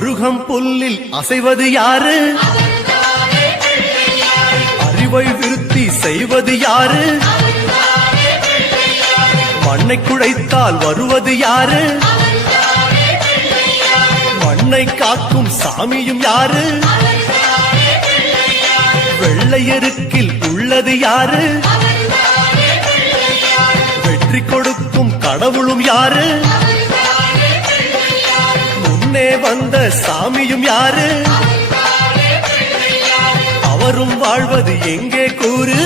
அருகம் புல்லில் அசைவது யாரு? அறிவை விருத்தி செய்வது யாரு? மண்ணை குழைத்தால் வருவது யாரு? மண்ணை காக்கும் சாமியும் யாரு? வெள்ளையருக்கில் உள்ளது யாரு? வெற்றி கொடுக்கும் கடவுளும் யாரு? முன்னே வந்த சாமியும் யாரு? அவரும் வாழ்வது எங்கே கூறு?